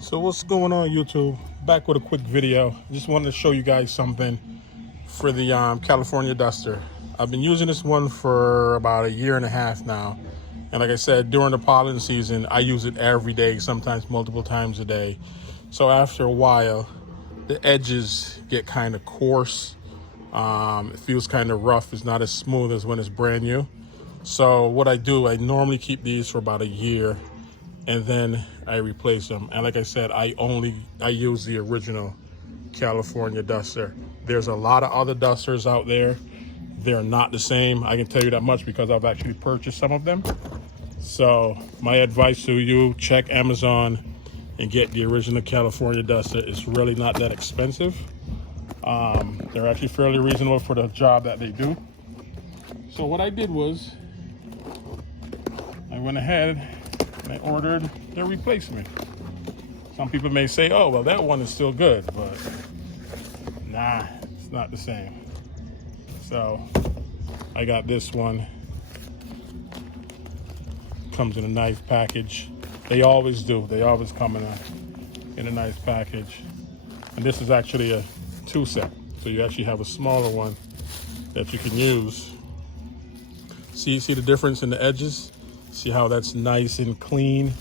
So what's going on, YouTube? Back with a quick video. Just wanted to show you guys something for the California Duster. I've been using this one for about a year and a half now. And like I said, during the pollen season, I use it every day, sometimes multiple times a day. So after a while, the edges get kind of coarse. It feels kind of rough. It's not as smooth as when it's brand new. So what I do, I normally keep these for about a year and then I replace them. And like I said, I use the original California Duster. There's a lot of other dusters out there. They're not the same. I can tell you that much because I've actually purchased some of them. So my advice to you, check Amazon and get the original California Duster. It's really not that expensive. They're actually fairly reasonable for the job that they do. So what I did was, I went ahead and I ordered their replacement. Some people may say, oh, well, that one is still good, but nah, it's not the same. So I got this one. Comes in a nice package. They always do. They always come in a nice package. And this is actually a 2-set. So you actually have a smaller one that you can use. See the difference in the edges? See how that's nice and clean?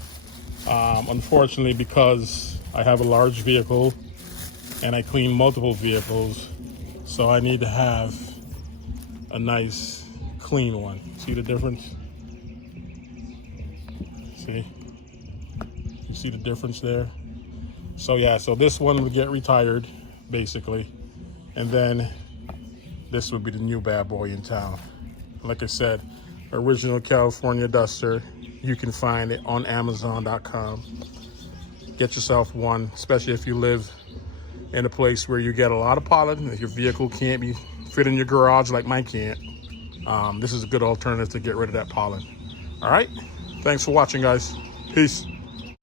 Unfortunately, because I have a large vehicle and I clean multiple vehicles, so I need to have a nice clean one. See the difference? See? You see the difference there? So yeah, so this one would get retired, basically. And then this would be the new bad boy in town. Like I said, original California Duster. You can find it on Amazon.com. Get yourself one, especially if you live in a place where you get a lot of pollen. If your vehicle can't be fit in your garage like mine can't, this is a good alternative to get rid of that pollen. All right, thanks for watching, guys. Peace.